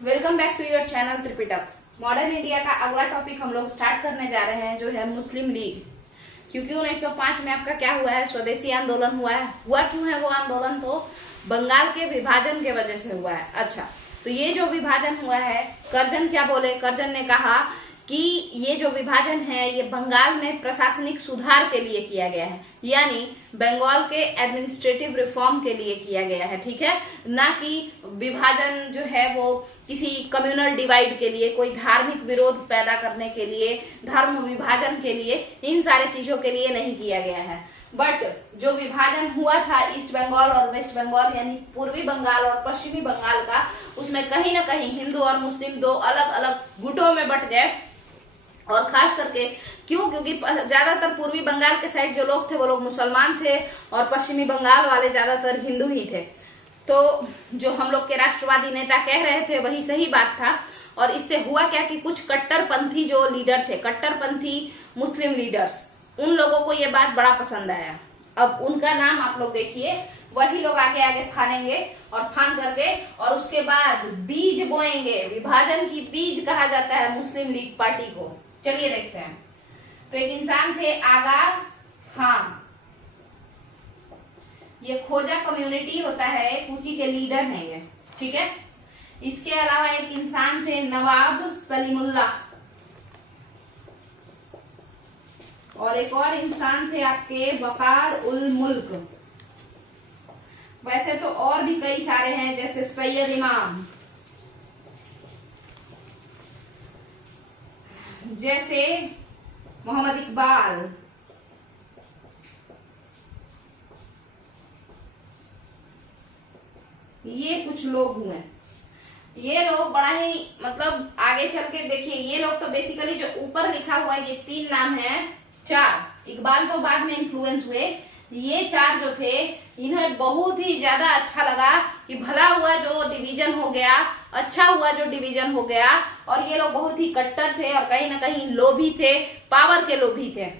Welcome back to your channel Tripitak. Modern India का अगला topic हम लोग स्टार्ट करने जा रहे हैं जो है मुस्लिम लीग। क्योंकि 1905 में आपका क्या हुआ है, स्वदेशी आंदोलन हुआ है। हुआ क्यों है वो आंदोलन? तो बंगाल के विभाजन के वजह से हुआ है। अच्छा, तो ये जो विभाजन हुआ है, कर्जन क्या बोले? कर्जन ने कहा कि ये जो विभाजन है ये बंगाल में प्रशासनिक सुधार के लिए किया गया है, यानी बंगाल के एडमिनिस्ट्रेटिव रिफॉर्म के लिए किया गया है, ठीक है, ना कि विभाजन जो है वो किसी कम्युनल डिवाइड के लिए, कोई धार्मिक विरोध पैदा करने के लिए, धर्म विभाजन के लिए, इन सारे चीजों के लिए नहीं किया गया है। बट जो विभाजन हुआ था ईस्ट बंगाल और वेस्ट बंगाल यानी पूर्वी बंगाल और पश्चिमी बंगाल का, उसमें कहीं ना कहीं हिंदू और मुस्लिम दो अलग अलग गुटों में बट गए। और खास करके क्यों? क्योंकि ज्यादातर पूर्वी बंगाल के साइड जो लोग थे वो लोग मुसलमान थे और पश्चिमी बंगाल वाले ज्यादातर हिंदू ही थे। तो जो हम लोग के राष्ट्रवादी नेता कह रहे थे वही सही बात था। और इससे हुआ क्या कि कुछ कट्टरपंथी जो लीडर थे, कट्टरपंथी मुस्लिम लीडर्स, उन लोगों को ये बात बड़ा पसंद आया। अब उनका नाम आप लोग देखिए, वही लोग आगे आगे फानेंगे और फान करके और उसके बाद बीज बोएंगे। विभाजन की बीज कहा जाता है मुस्लिम लीग पार्टी को। चलिए देखते हैं। तो एक इंसान थे आगा खान, ये खोजा कम्युनिटी होता है, उसी के लीडर हैं ये, ठीक है। इसके अलावा एक इंसान थे नवाब सलीमुल्लाह, और एक और इंसान थे आपके वकार उल मुल्क। वैसे तो और भी कई सारे हैं, जैसे सैयद इमाम, जैसे मोहम्मद इकबाल, ये कुछ लोग हुए। ये लोग बड़ा ही मतलब आगे चल के देखिए, ये लोग तो बेसिकली जो ऊपर लिखा हुआ है ये तीन नाम है, चार, इकबाल तो बाद में इन्फ्लुएंस हुए, ये चार जो थे इन्हें बहुत ही ज्यादा अच्छा लगा कि भला हुआ जो डिवीजन हो गया, अच्छा हुआ जो डिवीजन हो गया। और ये लोग बहुत ही कट्टर थे और कहीं ना कहीं लोभी थे, पावर के लोभी थे।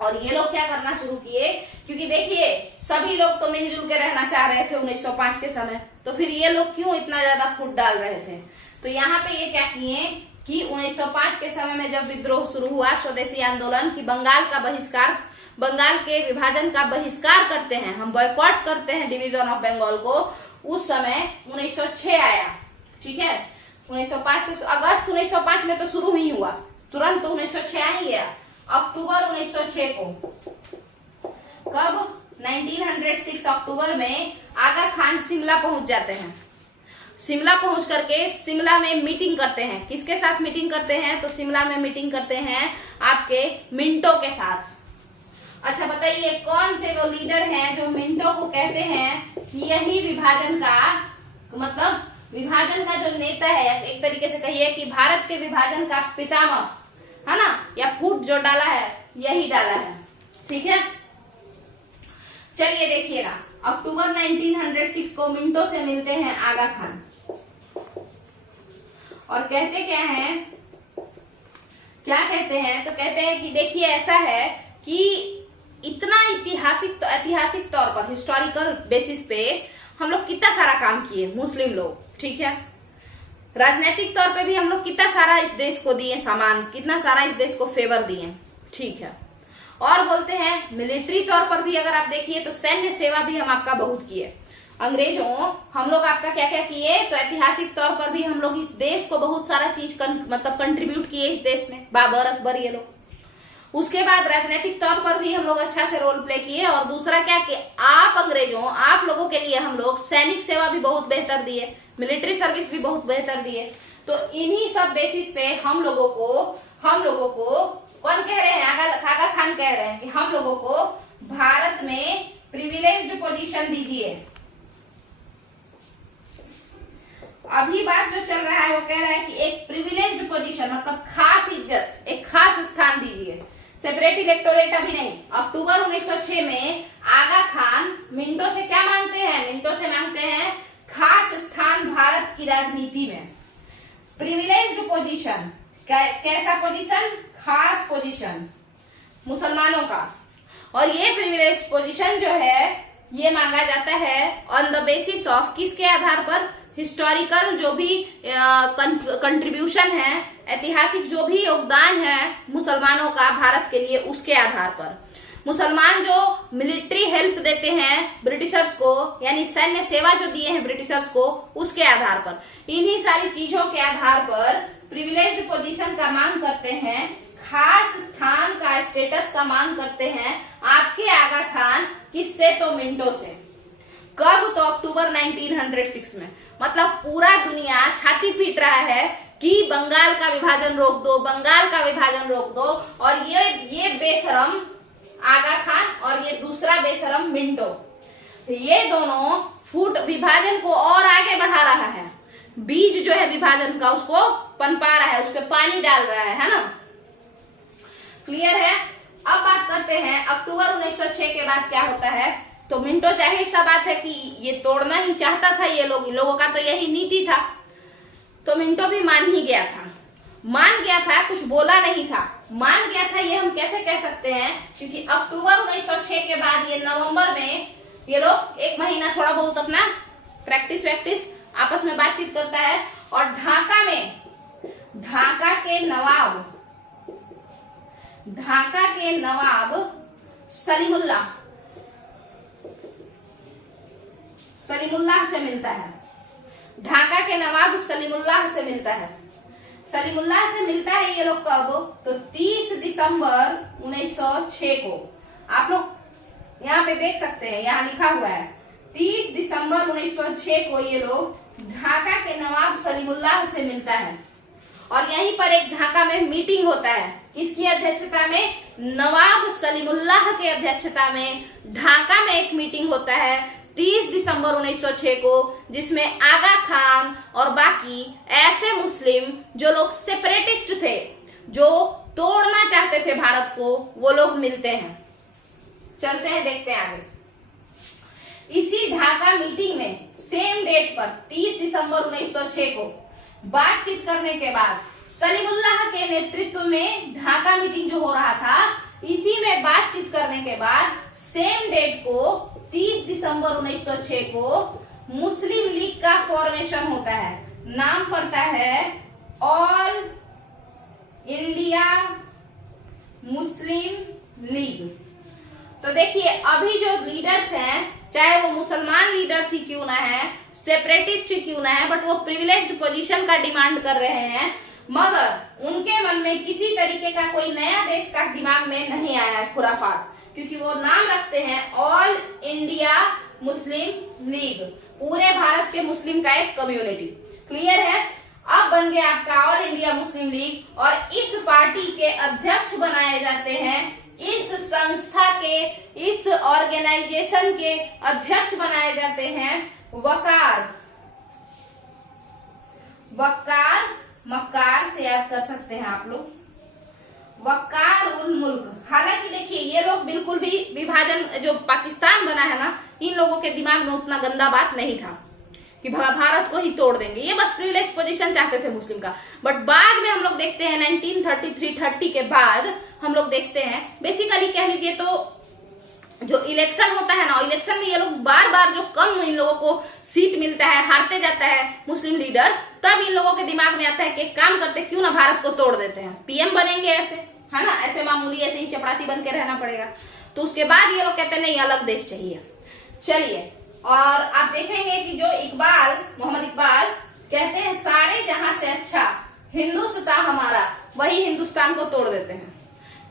और ये लोग क्या करना शुरू किए, क्योंकि देखिए सभी लोग तो मिलजुल के रहना चाह रहे थे 1905 के समय, तो फिर ये लोग क्यों इतना ज्यादा फूट डाल रहे थे? तो यहाँ पे ये क्या किए कि 1905 के समय में जब विद्रोह शुरू हुआ, स्वदेशी आंदोलन, की बंगाल का बहिष्कार, बंगाल के विभाजन का बहिष्कार करते हैं, हम बॉयकॉट करते हैं डिवीजन ऑफ बंगाल को। उस समय 1906 आया, ठीक है। 1905 से अगस्त 1905 में तो शुरू ही हुआ, तुरंत तो 1906 आ ही गया। अक्टूबर 1906 को, कब? 1906 अक्टूबर में आगा खान शिमला पहुंच जाते हैं। शिमला पहुंच करके शिमला में मीटिंग करते हैं। किसके साथ मीटिंग करते हैं? तो शिमला में मीटिंग करते हैं आपके मिंटो के साथ। अच्छा बताइए, कौन से वो लीडर हैं जो मिंटो को कहते हैं कि यही विभाजन का मतलब विभाजन का जो नेता है, एक तरीके से कहिए कि भारत के विभाजन का पितामह है ना, या फूट जो डाला है यही डाला है, ठीक है। चलिए देखिएगा, अक्टूबर 1906 को मिंटो से मिलते हैं आगा खान और कहते क्या हैं, क्या कहते हैं? तो कहते हैं कि देखिए ऐसा है कि इतना ऐतिहासिक तौर पर, हिस्टोरिकल बेसिस पे हम लोग कितना सारा काम किए मुस्लिम लोग, ठीक है। राजनीतिक तौर पे भी हम लोग कितना सारा इस देश को दिए सामान, कितना सारा इस देश को फेवर दिए, ठीक है। और बोलते हैं मिलिट्री तौर पर भी अगर आप देखिए तो सैन्य सेवा भी हम आपका बहुत किए। अंग्रेजों हम लोग आपका क्या क्या किए? तो ऐतिहासिक तौर पर भी हम लोग इस देश को बहुत सारा चीज मतलब कंट्रीब्यूट किए इस देश में, बाबर अकबर ये लोग। उसके बाद राजनीतिक तौर पर भी हम लोग अच्छा से रोल प्ले किए। और दूसरा क्या कि आप अंग्रेजों, आप लोगों के लिए हम लोग सैनिक सेवा भी बहुत बेहतर दिए, मिलिट्री सर्विस भी बहुत बेहतर दिए। तो इन्हीं सब बेसिस पे हम लोगों को कौन कह रहे हैं? आगा खान कह रहे हैं कि हम लोगों को भारत में प्रिविलेज्ड पोजीशन दीजिए। अभी बात जो चल रहा है वो कह रहा है कि एक प्रिविलेज्ड पोजीशन मतलब खास इज्जत, एक खास स्थान दीजिए, सेपरेट इलेक्टोरेट अभी नहीं। अक्टूबर 1906 में आगा खान मिंटो से क्या मांगते हैं? मिंटो से मांगते हैं खास स्थान भारत की राजनीति में, प्रिविलेज्ड पोजीशन। कैसा पोजीशन? खास पोजीशन मुसलमानों का। और ये प्रिविलेज पोजीशन जो है ये मांगा जाता है ऑन द बेसिस ऑफ, किसके आधार पर? हिस्टोरिकल जो भी कंट्रीब्यूशन है, ऐतिहासिक जो भी योगदान है मुसलमानों का भारत के लिए, उसके आधार पर मुसलमान जो मिलिट्री हेल्प देते हैं ब्रिटिशर्स को, यानी सैन्य सेवा जो दिए हैं ब्रिटिशर्स को, उसके आधार पर, इन्हीं सारी चीजों के आधार पर प्रिविलेज्ड पोजीशन का मांग करते हैं, खास स्थान का, स्टेटस का मांग करते हैं आपके आगा खान। किससे? तो मिंटो से। कब? तो अक्टूबर 1906 में। मतलब पूरा दुनिया छाती पीट रहा है कि बंगाल का विभाजन रोक दो, बंगाल का विभाजन रोक दो, और ये बेशरम आगा खान और ये दूसरा बेशरम मिंटो, ये दोनों फूट विभाजन को और आगे बढ़ा रहा है। बीज जो है विभाजन का उसको पनपा रहा है, उस पर पानी डाल रहा है ना। क्लियर है? अब बात करते हैं अक्टूबर 1906 के बाद क्या होता है। तो मिंटो, जाहिर सा बात है कि ये तोड़ना ही चाहता था, ये लोगों का तो यही नीति था, तो मिंटो भी मान ही गया था। मान गया था, कुछ बोला नहीं था, मान गया था। ये हम कैसे कह सकते हैं? क्योंकि अक्टूबर 1906 के बाद ये नवंबर में ये लोग एक महीना थोड़ा बहुत अपना प्रैक्टिस वैक्टिस आपस में बातचीत करता है, और ढाका के नवाब सलीमुल्लाह से मिलता है। ढाका के नवाब सलीमुल्लाह से मिलता है। सलीमुल्लाह से मिलता है ये लोग कब? तो 30 दिसंबर 1906 को। आप लोग यहाँ पे देख सकते हैं, यहाँ लिखा हुआ है 30 दिसंबर 1906 को ये लोग ढाका के नवाब सलीमुल्लाह से मिलता है। और यहीं पर एक ढाका में मीटिंग होता है, किसकी अध्यक्षता में? नवाब सलीमुल्लाह के अध्यक्षता में ढाका में एक मीटिंग होता है 30 दिसंबर 1906 को, जिसमें आगा खान और बाकी ऐसे मुस्लिम जो लोग सेपरेटिस्ट थे, जो तोड़ना चाहते थे भारत को, वो लोग मिलते हैं। चलते हैं, देखते हैं आगे। इसी ढाका मीटिंग में सेम डेट पर 30 दिसंबर 1906 को बातचीत करने के बाद, सलीमुल्लाह के नेतृत्व में ढाका मीटिंग जो हो रहा था, इसी में बातचीत करने के बाद सेम डेट को 30 दिसंबर 1906 को मुस्लिम लीग का फॉर्मेशन होता है। नाम पड़ता है ऑल इंडिया मुस्लिम लीग। तो देखिए, अभी जो लीडर्स हैं, चाहे वो मुसलमान लीडर्स ही क्यों ना है, सेपरेटिस्ट ही क्यों ना है, बट वो प्रिविलेज्ड पोजीशन का डिमांड कर रहे हैं, मगर उनके मन में किसी तरीके का कोई नया देश का दिमाग में नहीं आया है खुराफात, क्योंकि वो नाम रखते हैं ऑल इंडिया मुस्लिम लीग, पूरे भारत के मुस्लिम का एक कम्युनिटी। क्लियर है? अब बन गया आपका ऑल इंडिया मुस्लिम लीग, और इस पार्टी के अध्यक्ष बनाए जाते हैं, इस संस्था के, इस ऑर्गेनाइजेशन के अध्यक्ष बनाए जाते हैं मक्कार से याद कर सकते हैं आप लोग, वकार उल मुल्क। हालांकि देखिए, ये लोग बिल्कुल भी विभाजन, जो पाकिस्तान बना है ना, इन लोगों के दिमाग में उतना गंदा बात नहीं था कि भारत को ही तोड़ देंगे। ये बस प्रिविलेज पोजीशन चाहते थे मुस्लिम का। बट बाद में हम लोग देखते हैं 1933-30 के बाद हम लोग देखते हैं, बेसिकली कह लीजिए तो जो इलेक्शन होता है ना, इलेक्शन में ये लोग बार बार जो कम इन लोगों को सीट मिलता है, हारते जाता है मुस्लिम लीडर, तब इन लोगों के दिमाग में आता है कि एक काम करते, क्यों ना भारत को तोड़ देते हैं, पीएम बनेंगे ऐसे, है ना, ऐसे मामूली ऐसे ही चपरासी बन के रहना पड़ेगा। तो उसके बाद ये लोग कहते हैं नहीं, अलग देश चाहिए। चलिए, और आप देखेंगे कि जो मोहम्मद इकबाल कहते हैं, सारे जहां से अच्छा हिंदुस्तान हमारा, वही हिंदुस्तान को तोड़ देते हैं।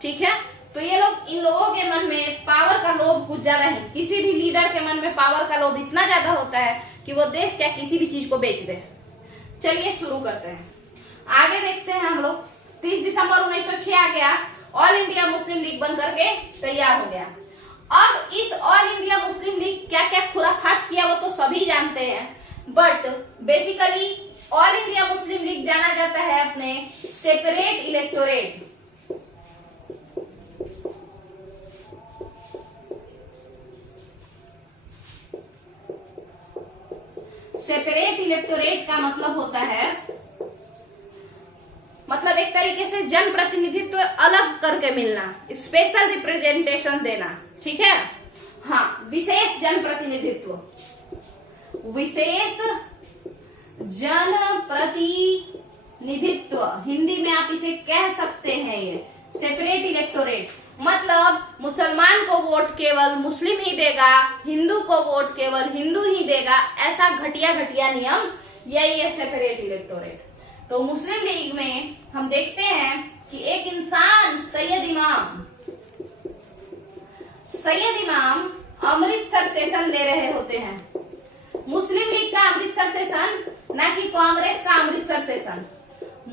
ठीक है? तो ये लोग, इन लोगों के मन में पावर का लोभ कुछ ज्यादा है। किसी भी लीडर के मन में पावर का लोभ इतना ज्यादा होता है कि वो देश क्या किसी भी चीज को बेच दे। चलिए शुरू करते हैं, आगे देखते हैं हम लोग। 30 दिसंबर 1906 आ गया, ऑल इंडिया मुस्लिम लीग बन करके तैयार हो गया। अब इस ऑल इंडिया मुस्लिम लीग क्या क्या खुराफात किया वो तो सभी जानते हैं, but basically all India Muslim league जाना जाता है अपने सेपरेट इलेक्टोरेट, सेपरेट इलेक्टोरेट का मतलब होता है, मतलब एक तरीके से जन प्रतिनिधित्व अलग करके मिलना, स्पेशल रिप्रेजेंटेशन देना। ठीक है? हाँ, विशेष जन प्रतिनिधित्व, विशेष जनप्रतिनिधित्व, हिंदी में आप इसे कह सकते हैं ये सेपरेट इलेक्टोरेट, मतलब मुसलमान को वोट केवल मुस्लिम ही देगा, हिंदू को वोट केवल हिंदू ही देगा, ऐसा घटिया घटिया नियम, यही है सेपरेट इलेक्टोरेट। तो मुस्लिम लीग में हम देखते हैं कि एक इंसान सैयद इमाम अमृतसर सेशन ले रहे होते हैं। मुस्लिम लीग का अमृतसर सेशन, ना कि कांग्रेस का अमृतसर सेशन,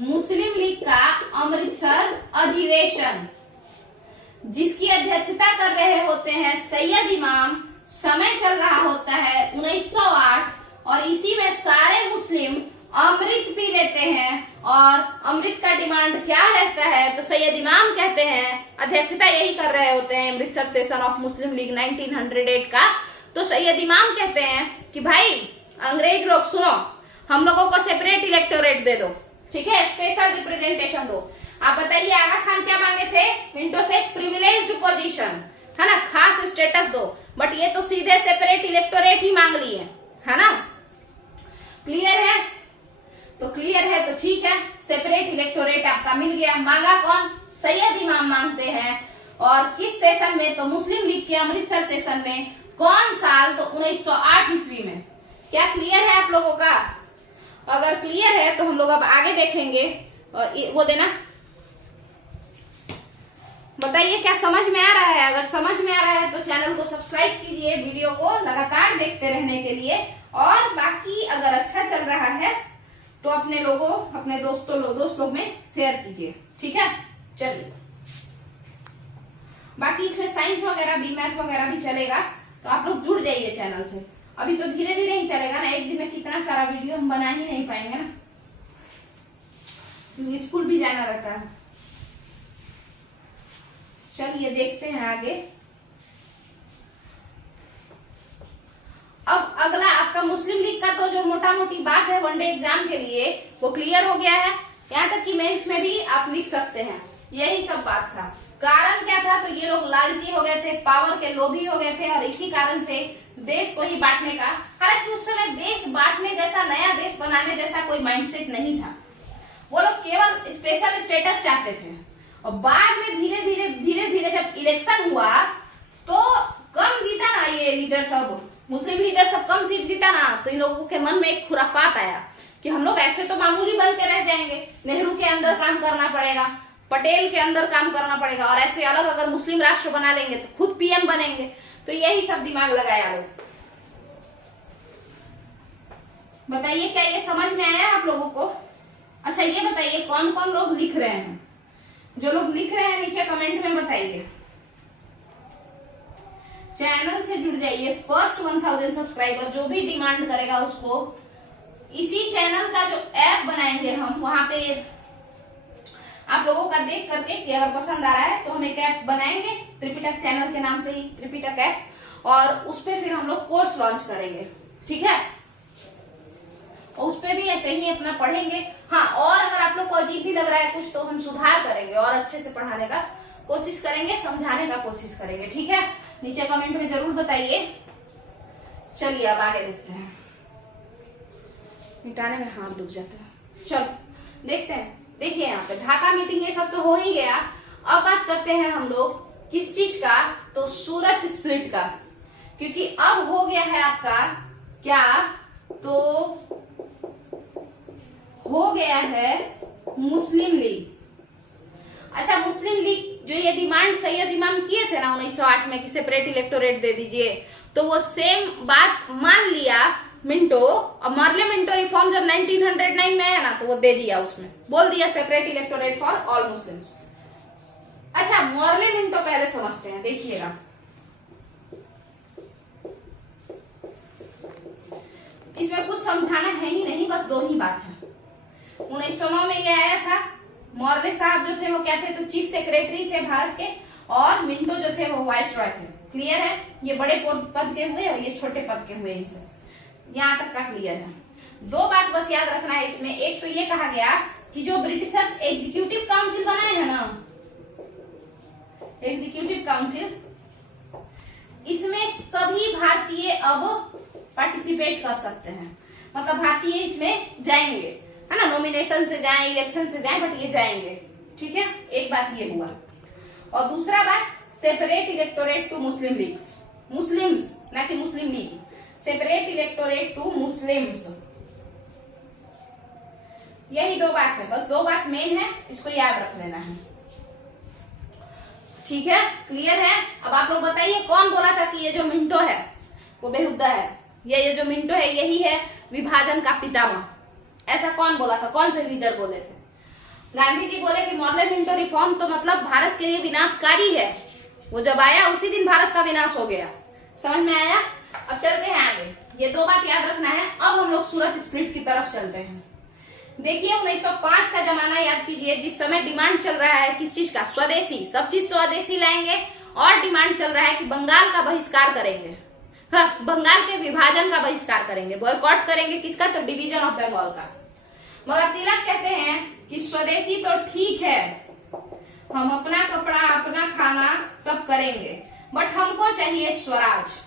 मुस्लिम लीग का अमृतसर अधिवेशन, जिसकी अध्यक्षता कर रहे होते हैं सैयद इमाम। समय चल रहा होता है 1908 और इसी में सारे मुस्लिम अमृत पी लेते हैं। और अमृत का डिमांड क्या रहता है, तो सैयद इमाम कहते हैं, अध्यक्षता यही कर रहे होते हैं Amritsar session of Muslim league 1908 का। तो सैयद इमाम कहते हैं कि भाई अंग्रेज लोग सुनो, हम लोगों को सेपरेट इलेक्टोरेट दे दो, ठीक है, स्पेशल रिप्रेजेंटेशन दो। आप बताइए आगा खान क्या मांगे थे, मिंटो से प्रिविलेज्ड पोजीशन, है ना, खास स्टेटस दो, बट ये तो सीधे सेपरेट इलेक्टोरेट ही मांग ली है ना। क्लियर है? तो क्लियर है तो ठीक है, सेपरेट इलेक्टोरेट आपका मिल गया। मांगा कौन, सैयद इमाम मांगते हैं। और किस सेशन में, तो मुस्लिम लीग के अमृतसर सेशन में। कौन साल, तो 1908 ईस्वी में। क्या क्लियर है आप लोगों का? अगर क्लियर है तो हम लोग अब आगे देखेंगे। और वो देना, बताइए क्या समझ में आ रहा है। अगर समझ में आ रहा है तो चैनल को सब्सक्राइब कीजिए, वीडियो को लगातार देखते रहने के लिए। और बाकी अगर अच्छा चल रहा है तो अपने लोगों, अपने दोस्त लोग में शेयर कीजिए, ठीक है। चलिए, बाकी इसमें साइंस वगैरह भी, मैथ वगैरह भी चलेगा, तो आप लोग जुड़ जाइए चैनल से। अभी तो धीरे धीरे ही चलेगा ना, एक दिन में कितना सारा वीडियो हम बना ही नहीं पाएंगे ना, क्योंकि स्कूल भी जाना रहता है। चलिए देखते हैं आगे। अब अगला आपका मुस्लिम लीग का तो जो मोटा मोटी बात है वनडे एग्जाम के लिए, वो क्लियर हो गया है। यहाँ तक कि मेंस में भी आप लिख सकते हैं। यही सब बात था। कारण क्या था, तो ये लोग लालची हो गए थे, पावर के लोभी हो गए थे, और इसी कारण से देश को ही बांटने का, हालांकि उस समय देश बांटने जैसा, नया देश बनाने जैसा कोई माइंडसेट नहीं था। वो लोग केवल स्पेशल स्टेटस चाहते थे। और बाद में धीरे धीरे जब इलेक्शन हुआ तो कम जीता ना ये लीडर सब, मुस्लिम लीडर सब कम सीट जीता ना, तो इन लोगों के मन में एक खुराफात आया कि हम लोग ऐसे तो मामूली बन के रह जाएंगे, नेहरू के अंदर काम करना पड़ेगा, पटेल के अंदर काम करना पड़ेगा, और ऐसे अलग अगर मुस्लिम राष्ट्र बना लेंगे तो खुद पीएम बनेंगे। तो यही सब दिमाग लगाया लोग। बताइए क्या ये समझ में आया आप लोगों को? अच्छा ये बताइए कौन कौन लोग लिख रहे हैं, जो लोग लिख रहे हैं नीचे कमेंट में बताइए। चैनल से जुड़ जाइए। फर्स्ट 1000 सब्सक्राइबर जो भी डिमांड करेगा उसको इसी चैनल का जो ऐप बनाएंगे हम, वहां पे आप लोगों का देख करके कि अगर पसंद आ रहा है तो हम एक ऐप बनाएंगे त्रिपिटक चैनल के नाम से ही, त्रिपिटक ऐप, और उस पे फिर हम लोग कोर्स लॉन्च करेंगे, ठीक है। और उस पे भी ऐसे ही अपना पढ़ेंगे। हाँ, और अगर आप लोग को अजीब भी लग रहा है कुछ तो हम सुधार करेंगे और अच्छे से पढ़ाने का कोशिश करेंगे, समझाने का कोशिश करेंगे, ठीक है। नीचे कमेंट में जरूर बताइए। चलिए अब आगे देखते हैं। मिटाने में हाथ दुख जाता है। चलो देखते हैं। देखिए यहाँ पे ढाका मीटिंग ये सब तो हो ही गया। अब बात करते हैं हम लोग किस चीज का, तो सूरत स्प्लिट का, क्योंकि अब हो गया है आपका क्या, तो हो गया है मुस्लिम लीग। अच्छा, मुस्लिम लीग जो ये डिमांड सैयद इमाम किए थे ना 1908 में कि सेपरेट इलेक्टोरेट दे दीजिए, तो वो सेम बात मान लिया मिंटो। और मार्ले मिंटो रिफॉर्म जब 1909 में आया ना, तो वो दे दिया, उसमें बोल दिया separate electorate for all Muslims. अच्छा, मार्ले मिंटो पहले समझते हैं, देखिएगा। इसमें कुछ समझाना है ही नहीं, बस दो ही बात है। 1909 में ये आया था। मॉर्ले साहब जो थे वो क्या थे, तो चीफ सेक्रेटरी थे भारत के, और मिंटो जो थे वो वाइसरॉय थे। क्लियर है? ये बड़े पद के हुए और ये छोटे पद के हुए। इनसे यहाँ तक का क्लियर है। दो बात बस याद रखना है इसमें। एक तो ये कहा गया कि जो ब्रिटिशर्स एग्जीक्यूटिव काउंसिल बनाए हैं ना, एग्जीक्यूटिव काउंसिल, इसमें सभी भारतीय अब पार्टिसिपेट कर सकते हैं। मतलब भारतीय इसमें जाएंगे, है ना, नॉमिनेशन से जाएं, इलेक्शन से जाएं, बट ये जाएंगे। ठीक है, एक बात ये हुआ। और दूसरा बात, separate electorate to Muslim leagues, Muslims ना कि Muslim league, separate electorate to Muslims. यही दो बात है, बस दो बात मेन है, इसको याद रख लेना है। ठीक है, क्लियर है। अब आप लोग बताइए कौन बोला था कि ये जो मिंटो है वो बेहुदा है, ये जो मिंटो है यही है विभाजन का पितामह, ऐसा कौन बोला था, कौन से लीडर बोले थे? गांधी जी बोले कि मॉडल मिंटो रिफॉर्म तो मतलब भारत के लिए विनाशकारी है, वो जब आया उसी दिन भारत का विनाश हो गया। समझ में आया? अब चलते हैं आगे, ये दो बात याद रखना है। अब हम लोग सूरत स्प्लिट की तरफ चलते हैं। देखिए 1905 का जमाना याद कीजिए, जिस समय डिमांड चल रहा है किस चीज का, स्वदेशी, सब चीज स्वदेशी लाएंगे, और डिमांड चल रहा है कि बंगाल का बहिष्कार करेंगे, हाँ, बंगाल के विभाजन का बहिष्कार करेंगे, बॉयकॉट करेंगे, किसका, तो डिवीजन ऑफ बंगाल का। मगर तिलक कहते हैं कि स्वदेशी तो ठीक है, हम अपना कपड़ा अपना खाना सब करेंगे, बट हमको चाहिए स्वराज।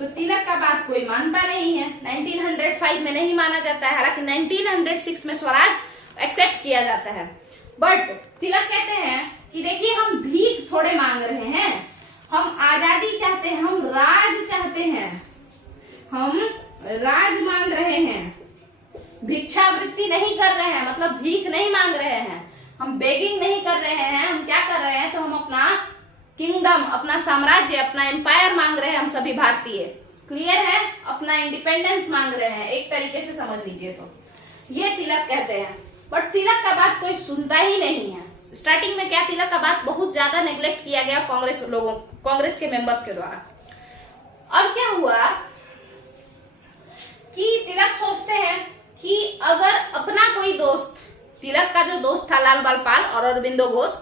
तो तिलक का बात कोई मानता नहीं है, 1905 में नहीं माना जाता है, हालांकि 1906 में स्वराज एक्सेप्ट किया जाता है। बट तिलक कहते हैं कि देखिए हम भीख थोड़े मांग रहे हैं, हम आजादी चाहते हैं, हम राज चाहते हैं, हम राज मांग रहे हैं, भिक्षावृत्ति नहीं कर रहे हैं, मतलब भीख नहीं मांग रहे हैं, हम बेगिंग नहीं कर रहे हैं, हम क्या कर रहे हैं, तो हम अपना किंगडम, अपना साम्राज्य, अपना एम्पायर मांग रहे हैं, हम सभी भारतीय। क्लियर है? अपना इंडिपेंडेंस मांग रहे हैं, एक तरीके से समझ लीजिए। तो ये तिलक कहते हैं, बट तिलक का बात कोई सुनता ही नहीं है। स्टार्टिंग में क्या तिलक का बात बहुत ज्यादा नेग्लेक्ट किया गया कांग्रेस के मेंबर्स के द्वारा। अब क्या हुआ कि तिलक सोचते हैं कि अगर अपना कोई दोस्त, तिलक का जो दोस्त था लाल बाल पाल और अरविंदो घोष,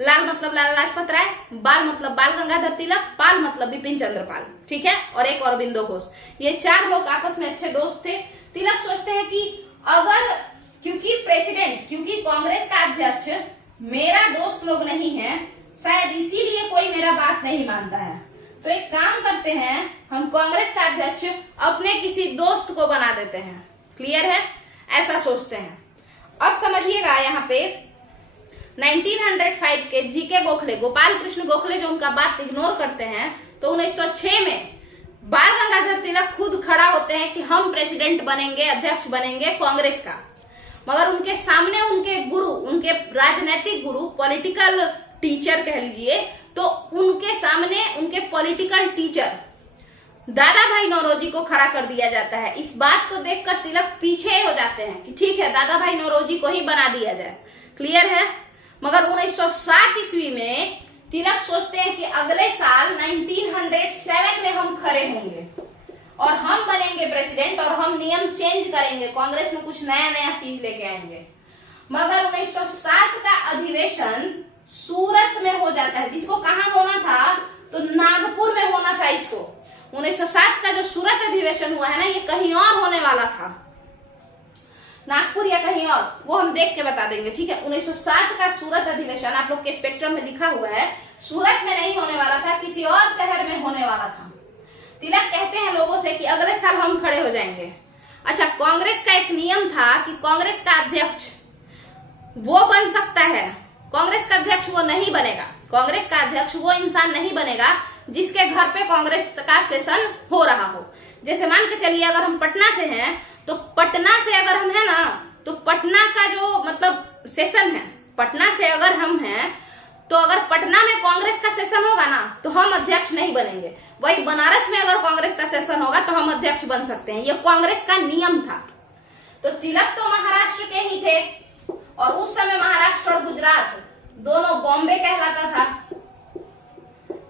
लाल मतलब लाला लाजपत राय, बाल मतलब बाल गंगाधर तिलक, पाल मतलब बिपिन चंद्र पाल, ठीक है, और एक अरविंदो घोष, ये चार लोग आपस में अच्छे दोस्त थे। तिलक सोचते हैं कि अगर, क्योंकि कांग्रेस का अध्यक्ष मेरा दोस्त लोग नहीं है, शायद इसीलिए कोई मेरा बात नहीं मानता है, तो एक काम करते हैं, हम कांग्रेस का अध्यक्ष अपने किसी दोस्त को बना देते हैं। क्लियर है? ऐसा सोचते हैं। अब समझिएगा यहाँ पे 1905 के जीके गोखले, गोपाल कृष्ण गोखले जो उनका बात इग्नोर करते हैं, तो 1906 में बाल गंगाधर तिलक खुद खड़ा होते हैं कि हम प्रेसिडेंट बनेंगे, अध्यक्ष बनेंगे कांग्रेस का। मगर उनके सामने उनके गुरु, उनके राजनैतिक गुरु, पॉलिटिकल टीचर कह लीजिए, तो उनके सामने उनके पॉलिटिकल टीचर दादा भाई नौरोजी को खड़ा कर दिया जाता है। इस बात को देखकर तिलक पीछे हो जाते हैं कि ठीक है, दादा भाई नौरोजी को ही बना दिया जाए। क्लियर है? मगर 1907 ईस्वी में तिलक सोचते हैं कि अगले साल 1907 में हम खड़े होंगे और हम बनेंगे प्रेसिडेंट और हम नियम चेंज करेंगे, कांग्रेस में कुछ नया नया चीज लेके आएंगे। मगर 1907 का अधिवेशन सूरत में हो जाता है, जिसको कहाँ होना था, तो नागपुर में होना था। इसको 1907 का जो सूरत अधिवेशन हुआ है ना, ये कहीं और होने वाला था, नागपुर या कहीं और, वो हम देख के बता देंगे। ठीक है, 1907 का सूरत अधिवेशन आप लोग के स्पेक्ट्रम में लिखा हुआ है, सूरत में नहीं होने वाला था, किसी और शहर में होने वाला था। तिलक कहते हैं लोगों से कि अगले साल हम खड़े हो जाएंगे। अच्छा, कांग्रेस का एक नियम था कि कांग्रेस का अध्यक्ष वो बन सकता है, कांग्रेस का अध्यक्ष वो नहीं बनेगा। कांग्रेस का अध्यक्ष वो इंसान नहीं बनेगा जिसके घर पे कांग्रेस का सेशन हो रहा हो। जैसे मान के चलिए अगर हम पटना से हैं, तो पटना से अगर हम है ना, तो पटना का जो मतलब सेशन है, पटना से अगर हम हैं, तो अगर पटना में कांग्रेस का सेशन होगा ना, तो हम अध्यक्ष नहीं बनेंगे। वही बनारस में अगर कांग्रेस का सेशन होगा तो हम अध्यक्ष बन सकते हैं। ये कांग्रेस का नियम था। तो तिलक तो महाराष्ट्र के ही थे, और उस समय महाराष्ट्र और गुजरात दोनों बॉम्बे कहलाता था।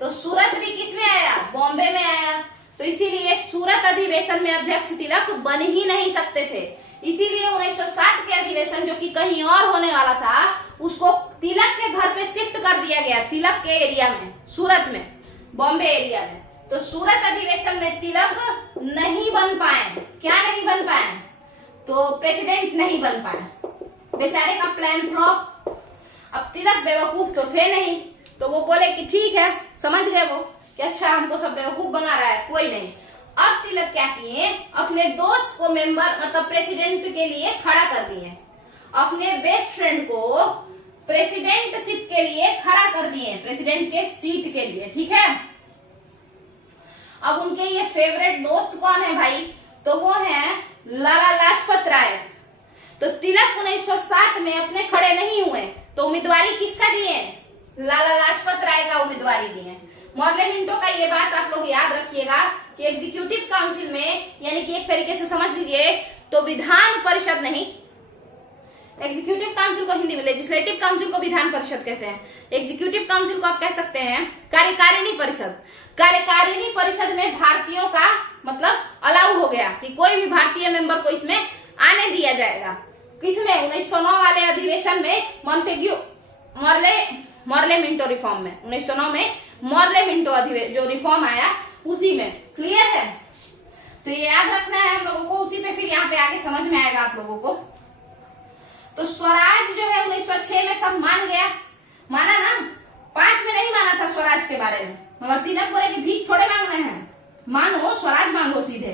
तो सूरत भी किसमें आया? बॉम्बे में आया। तो इसीलिए सूरत अधिवेशन में अध्यक्ष तिलक बन ही नहीं सकते थे। इसीलिए 1907 के अधिवेशन जो कि कहीं और होने वाला था, उसको तिलक के घर पे शिफ्ट कर दिया गया, तिलक के एरिया में, सूरत में, बॉम्बे एरिया में। तो सूरत अधिवेशन में तिलक नहीं बन पाए। क्या नहीं बन पाए? तो प्रेसिडेंट नहीं बन पाए। बेचारे का प्लान फ्लॉप। अब तिलक बेवकूफ तो थे नहीं, तो वो बोले कि ठीक है, समझ गए वो कि अच्छा हमको सब बेवकूफ बना रहा है, कोई नहीं, अब तिलक क्या किए, अपने दोस्त को मेंबर मतलब प्रेसिडेंट के लिए खड़ा कर दिए, अपने बेस्ट फ्रेंड को प्रेसिडेंटशिप के लिए खड़ा कर दिए, प्रेसिडेंट के सीट के लिए, ठीक है। अब उनके ये फेवरेट दोस्त कौन है भाई, तो वो है लाला लाजपत राय। तो तिलक 1907 में अपने खड़े नहीं हुए, तो उम्मीदवारी किसका दिए, लाला लाजपत राय का उम्मीदवारी दिए। मॉर्ले मिंटो का ये बात आप लोग याद रखिएगा कि एग्जीक्यूटिव काउंसिल में, यानी कि एक तरीके से समझ लीजिए तो विधान परिषद नहीं, एग्जीक्यूटिव काउंसिल को हिंदी में लेजिस्लेटिव काउंसिल को विधान परिषद कहते हैं, एग्जीक्यूटिव काउंसिल को आप कह सकते हैं कार्यकारिणी परिषद। कार्यकारिणी परिषद में भारतीयों का मतलब अलाउ हो गया कि कोई भी भारतीय मेंबर को इसमें आने दिया जाएगा। किसमें, 1909 वाले अधिवेशन में, मॉन्टेग्यू मॉर्ले मिंटो रिफॉर्म में, 1909 में मॉर्ले मिंटो जो रिफॉर्म आया उसी में। क्लियर है, तो ये याद रखना है हम लोगों को, उसी पे फिर यहाँ पे आगे समझ में आएगा आप लोगों को। तो स्वराज जो है 1906 में सब मान गया, माना ना, 5 में नहीं माना था स्वराज के बारे में, मगर तिलक बोले कि भीख थोड़े मांगना है, मानो स्वराज मांगो सीधे।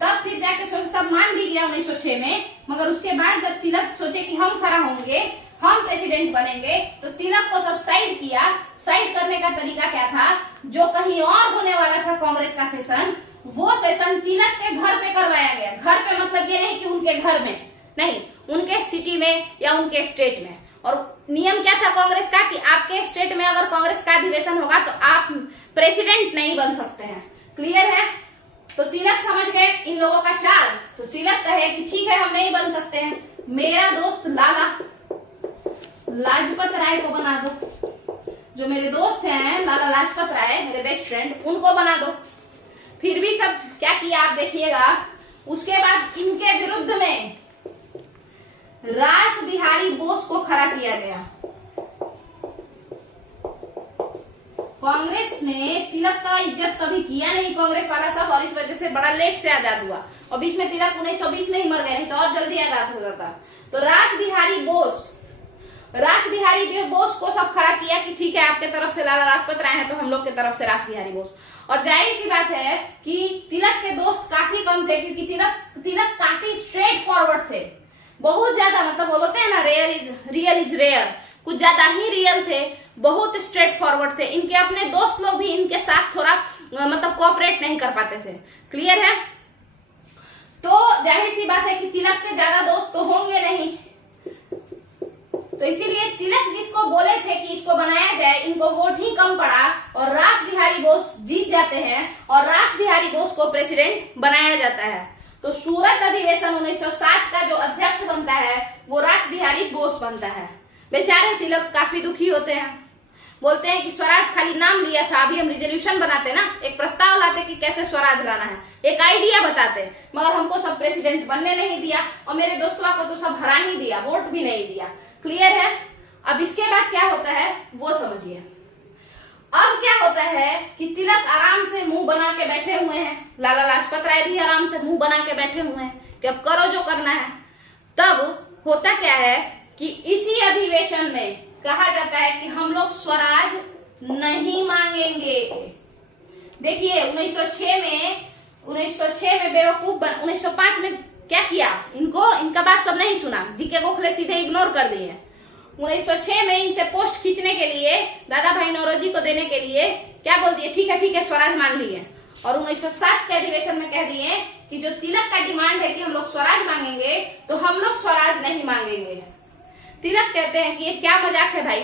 तब फिर जाके सब मान भी गया 1906 में, मगर उसके बाद जब तिलक सोचे कि हम खड़ा होंगे, हम प्रेसिडेंट बनेंगे, तो तिलक को सब साइड किया। साइड करने का तरीका क्या था, जो कहीं और होने वाला था कांग्रेस का सेशन, वो सेशन तिलक के घर पे करवाया गया। घर पे मतलब ये नहीं कि उनके घर में, नहीं, उनके सिटी में या उनके स्टेट में। और नियम क्या था कांग्रेस का कि आपके स्टेट में अगर कांग्रेस का अधिवेशन होगा तो आप प्रेसिडेंट नहीं बन सकते हैं। क्लियर है, तो तिलक समझ गए इन लोगों का चाल। तो तिलक कहे कि ठीक है हम नहीं बन सकते हैं, मेरा दोस्त लाला लाजपत राय को बना दो, जो मेरे दोस्त हैं लाला लाजपत राय, मेरे बेस्ट फ्रेंड, उनको बना दो। फिर भी सब क्या किया आप देखिएगा। उसके बाद इनके विरुद्ध में रास बिहारी बोस को खड़ा किया गया। कांग्रेस ने तिलक का इज्जत कभी किया नहीं, कांग्रेस वाला सब, और इस वजह से बड़ा लेट से आजाद हुआ। और बीच में तिलक 1920 में ही मर गए, नहीं तो और जल्दी आजाद हो जाता। तो रास बिहारी बोस को सब खड़ा किया कि ठीक है आपके तरफ से लाला लाजपत राय है, तो हम लोग के तरफ से रास बिहारी बोस। और जाहिर सी बात है कि तिलक के दोस्त काफी कम थे, क्योंकि तिलक काफी स्ट्रेट फॉरवर्ड थे, बहुत ज्यादा, मतलब वो बोलते हैं ना रियल इज रेयर, कुछ ज्यादा ही रियल थे, बहुत स्ट्रेट फॉरवर्ड थे। इनके अपने दोस्त लोग भी इनके साथ थोड़ा मतलब कोऑपरेट नहीं कर पाते थे। क्लियर है, तो जाहिर सी बात है कि तिलक के ज्यादा दोस्त तो होंगे नहीं, तो इसीलिए तिलक जिसको बोले थे कि इसको बनाया जाए, इनको वोट ही कम पड़ा और रास बिहारी बोस जीत जाते हैं और रास बिहारी बोस को प्रेसिडेंट बनाया जाता है। तो सूरत अधिवेशन 1907 का जो अध्यक्ष बनता है वो रास बिहारी बोस बनता है। बेचारे तिलक काफी दुखी होते हैं, बोलते हैं कि स्वराज खाली नाम लिया था, अभी हम रिजोल्यूशन बनाते ना, एक प्रस्ताव लाते कि कैसे स्वराज लाना है, एक आइडिया बताते, मगर हमको सब प्रेसिडेंट बनने नहीं दिया और मेरे दोस्तों को तो सब हरा ही दिया, वोट भी नहीं दिया। क्लियर है, अब इसके बाद क्या होता है वो समझिए। अब क्या होता है कि तिलक आराम से मुंह बना के बैठे हुए हैं, लाला लाजपत राय भी आराम से मुंह बना के बैठे हुए हैं कि अब करो जो करना है। तब होता क्या है कि इसी अधिवेशन में कहा जाता है कि हम लोग स्वराज नहीं मांगेंगे। देखिए 1906 में बेवकूफ 1905 में क्या किया, इनका बात सब नहीं सुना, जीके गोखले सीधे इग्नोर कर दिए। 1906 में इनसे पोस्ट खींचने के लिए, दादा भाई नौरोजी को देने के लिए क्या बोल दिए, ठीक है स्वराज मान लिए। और 1907 के अधिवेशन में कह दिए कि जो तिलक का डिमांड है कि हम लोग स्वराज मांगेंगे, तो हम लोग स्वराज नहीं मांगेंगे। तिलक कहते हैं कि ये क्या मजाक है भाई।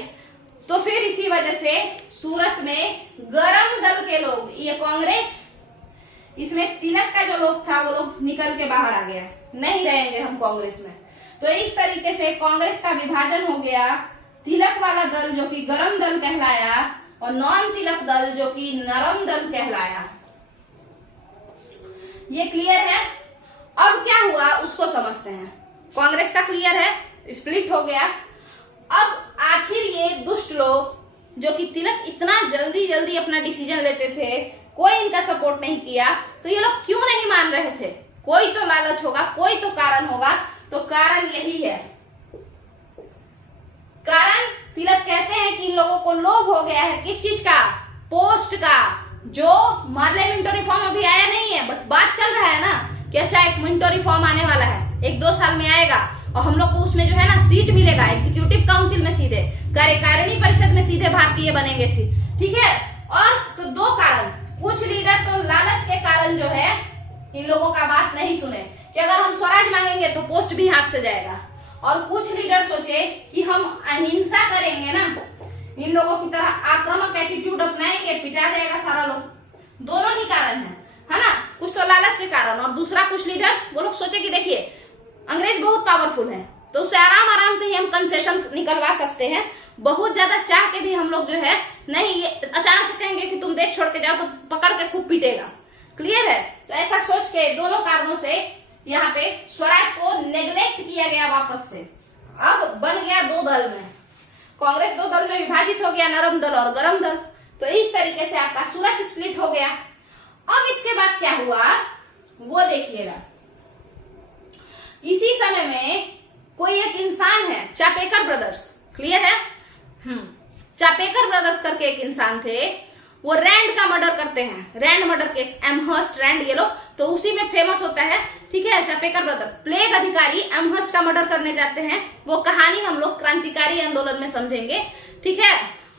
तो फिर इसी वजह से सूरत में गरम दल के लोग, ये कांग्रेस, इसमें तिलक का जो लोग था वो लोग निकल के बाहर आ गया, नहीं रहेंगे हम कांग्रेस में। तो इस तरीके से कांग्रेस का विभाजन हो गया, तिलक वाला दल जो कि गरम दल कहलाया और नॉन तिलक दल जो कि नरम दल कहलाया। ये क्लियर है। अब क्या हुआ उसको समझते हैं। कांग्रेस का क्लियर है, स्प्लिट हो गया। अब आखिर ये दुष्ट लोग जो कि तिलक इतना जल्दी अपना डिसीजन लेते थे, कोई इनका सपोर्ट नहीं किया, तो ये लोग क्यों नहीं मान रहे थे? कोई तो लालच होगा, कोई तो कारण होगा। तो कारण यही है, कारण तिलक कहते हैं कि इन लोगों को लोभ हो गया है, किस चीज का? पोस्ट का, जो मार्ले मिंटो रिफॉर्म अभी आया नहीं है, बट बात चल रहा है ना कि अच्छा एक मिंटो रिफॉर्म आने वाला है, 1-2 साल में आएगा और हम लोग को उसमें जो है ना सीट मिलेगा, एग्जीक्यूटिव काउंसिल में सीधे, कार्यकारिणी परिषद में सीधे भारतीय बनेंगे सीट, ठीक है। और तो 2 कारण, कुछ लीडर तो लालच के कारण जो है इन लोगों का बात नहीं सुने कि अगर हम स्वराज मांगेंगे तो पोस्ट भी हाथ से जाएगा, और कुछ लीडर सोचे कि हम अहिंसा करेंगे ना, इन लोगों की तरह आक्रामक एटीट्यूड अपनाएंगे, पिटा जाएगा सारा लोग। दोनों ही कारण है ना, कुछ तो लालच के कारण और दूसरा कुछ लीडर्स वो लोग सोचे कि देखिए अंग्रेज बहुत पावरफुल है तो उससे आराम से ही हम कंसेशन निकलवा सकते हैं, बहुत ज्यादा चाह के भी हम लोग जो है नहीं, अचानक से कहेंगे कि तुम देश छोड़ के जाओ तो पकड़ के खूब पीटेगा, क्लियर है। तो ऐसा सोच के दोनों कारणों से यहाँ पे स्वराज को नेग्लेक्ट किया गया वापस से। अब बन गया 2 दल में, कांग्रेस 2 दल में विभाजित हो गया, नरम दल और गरम दल। तो इस तरीके से आपका सूरत स्प्लिट हो गया। अब इसके बाद क्या हुआ वो देखिएगा। इसी समय में कोई एक इंसान है, चापेकर ब्रदर्स, क्लियर है, चापेकर ब्रदर्स करके एक इंसान थे, वो रैंड का मर्डर करते हैं, Rand murder case, Amherst Rand, ये लोग तो उसी में फेमस होता है, ठीक है। चापेकर ब्रदर प्लेग अधिकारी एमहर्स्ट का मर्डर करने जाते हैं, वो कहानी हम लोग क्रांतिकारी आंदोलन में समझेंगे, ठीक है।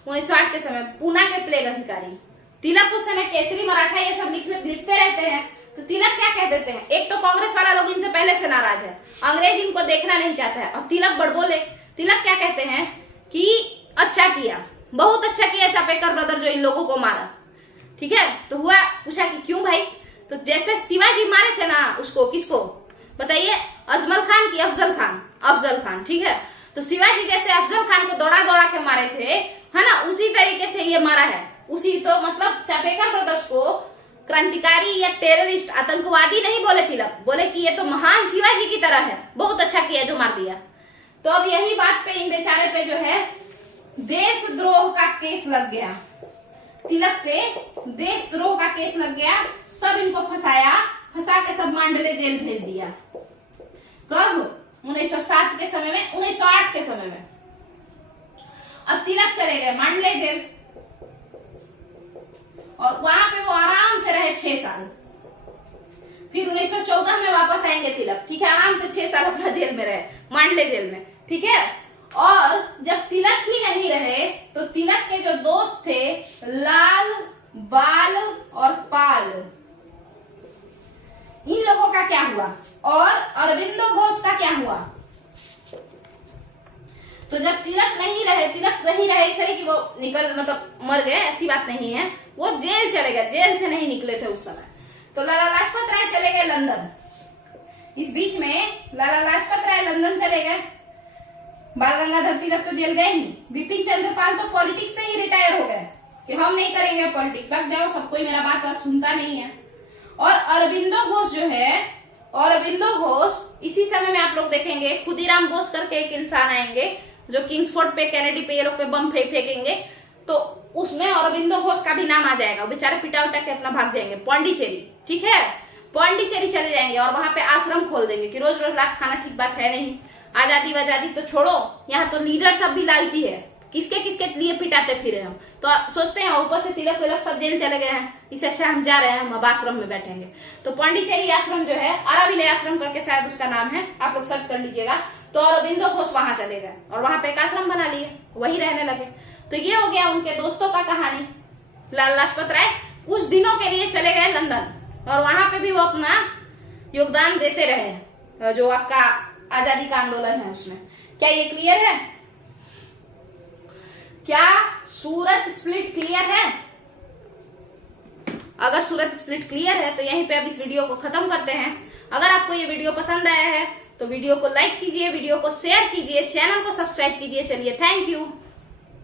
1908 के समय पूना के प्लेग अधिकारी, तिलक उस समय केसरी मराठा ये सब लिखते रहते हैं, तो तिलक क्या कह देते हैं, एक तो कांग्रेस वाला लोग इनसे पहले से नाराज है, अंग्रेज इनको देखना नहीं चाहता है, और तिलक बड़बोले, तिलक क्या कहते हैं कि अच्छा किया, बहुत अच्छा किया चापेकर ब्रदर जो इन लोगों को मारा, ठीक है। तो हुआ, पूछा कि क्यों भाई, तो जैसे शिवाजी मारे थे ना उसको, किसको बताइए, अजमल खान की अफजल खान, अफजल खान, ठीक है। तो शिवाजी जैसे अफजल खान को दौड़ा दौड़ा के मारे थे, है ना, उसी तरीके से ये मारा है, उसी तो मतलब चापेकर ब्रदर्स को क्रांतिकारी या टेररिस्ट आतंकवादी नहीं बोले तिलक, बोले कि ये तो महान शिवाजी की तरह है, बहुत अच्छा किया जो मार दिया। तो अब यही बात पे इन बेचारे पे जो है देशद्रोह का केस लग गया, तिलक पे देशद्रोह का केस लग गया, सब इनको फंसा के सब मांडले जेल भेज दिया। कब? 1907 के समय में, 1908 के समय में। अब तिलक चले गए मांडले जेल और वहां पे वो आराम से रहे 6 साल। फिर 1914 में वापस आएंगे तिलक, ठीक है, आराम से 6 साल अपना जेल में रहे, मांडले जेल में, ठीक है। और जब तिलक ही नहीं रहे तो तिलक के जो दोस्त थे लाल, बाल और पाल, इन लोगों का क्या हुआ, और अरविंदो घोष का क्या हुआ। तो जब तिलक नहीं रहे इसलिए कि वो मतलब मर गए, ऐसी बात नहीं है, वो जेल चले गए, जेल से नहीं निकले थे उस समय। तो लाला लाजपत राय चले गए लंदन, इस बीच में लाला लाजपत राय लंदन चले गए, बाल गंगाधर तिलक तो जेल गए ही, बिपिन चंद्र पाल तो पॉलिटिक्स से ही रिटायर हो गए कि हम नहीं करेंगे पॉलिटिक्स, भाग जाओ, सब कोई मेरा बात सुनता नहीं है। और अरविंदो घोष जो है, अरविंदो घोष इसी समय में आप लोग देखेंगे, खुदीराम बोस करके एक इंसान आएंगे जो किंग्सफोर्ड पे, कैनेडी पे ये लोग पे बम फेंकेंगे, तो उसमें अरविंदो घोष का भी नाम आ जाएगा, बेचारे पिटा उटा के अपना भाग जाएंगे पौंडीचेरी, ठीक है, पौंडीचेरी चले जाएंगे और वहां पे आश्रम खोल देंगे कि रोज रोज रात खाना ठीक बात है नहीं, आजादी वजादी तो छोड़ो, यहाँ तो लीडर सब भी लालची है, किसके किसके लिए पिटाते फिरे हम, तो सोचते हैं ऊपर से तिलक विलक सब जेल चले गए हैं, इससे अच्छा हम जा रहे हैं, हम अब आश्रम में बैठेंगे। तो पौंडीचेरी आश्रम जो है, अराविले आश्रम करके शायद उसका नाम है, आप लोग सर्च कर लीजिएगा। तो अरविंदो घोष वहां चले गए और वहां पे एक आश्रम बना लिए, वही रहने लगे। तो ये हो गया उनके दोस्तों का कहानी। लाला लाजपत राय कुछ दिनों के लिए चले गए लंदन और वहां पे भी वो अपना योगदान देते रहे, जो आपका आजादी का आंदोलन है उसमें। क्या ये क्लियर है? क्या सूरत स्प्लिट क्लियर है? अगर सूरत स्प्लिट क्लियर है तो यहीं पे अब इस वीडियो को खत्म करते हैं। अगर आपको ये वीडियो पसंद आया है तो वीडियो को लाइक कीजिए, वीडियो को शेयर कीजिए, चैनल को सब्सक्राइब कीजिए। चलिए, थैंक यू।